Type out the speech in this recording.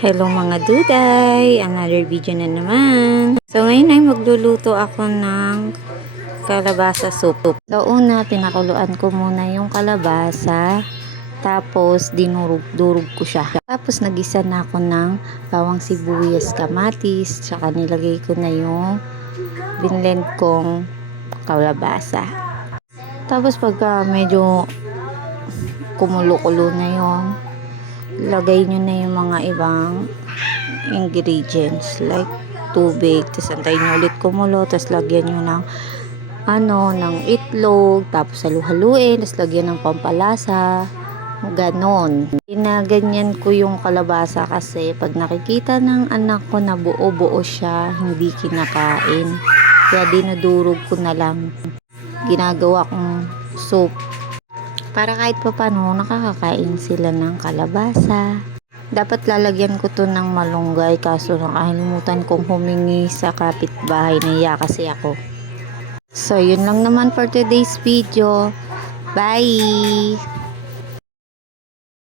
Hello mga duday! Another video na naman. So ngayon ay magluluto ako ng kalabasa soup. So una, pinakuluan ko muna yung kalabasa. Tapos dinurog-durog ko siya. Tapos nagisa na ako ng bawang sibuyas, kamatis. Tsaka nilagay ko na yung binlend kong kalabasa. Tapos pagka medyo kumulo-kulo na yun, lagay nyo na yung mga ibang ingredients like tubig, tapos antayin nyo ulit kumulo, tapos lagyan nyo ng itlog, tapos halu-haluin, tapos lagyan ng pampalasa, ganon. Ginaganyan ko yung kalabasa kasi pag nakikita ng anak ko na buo-buo siya, hindi kinakain, kaya dinudurog ko na lang, ginagawa kong soup para kahit pa paano nakakakain sila ng kalabasa. Dapat lalagyan ko to ng malunggay, kaso nakalimutan kong humingi sa kapitbahay, nahiya kasi ako. So yun lang naman for today's video. Bye!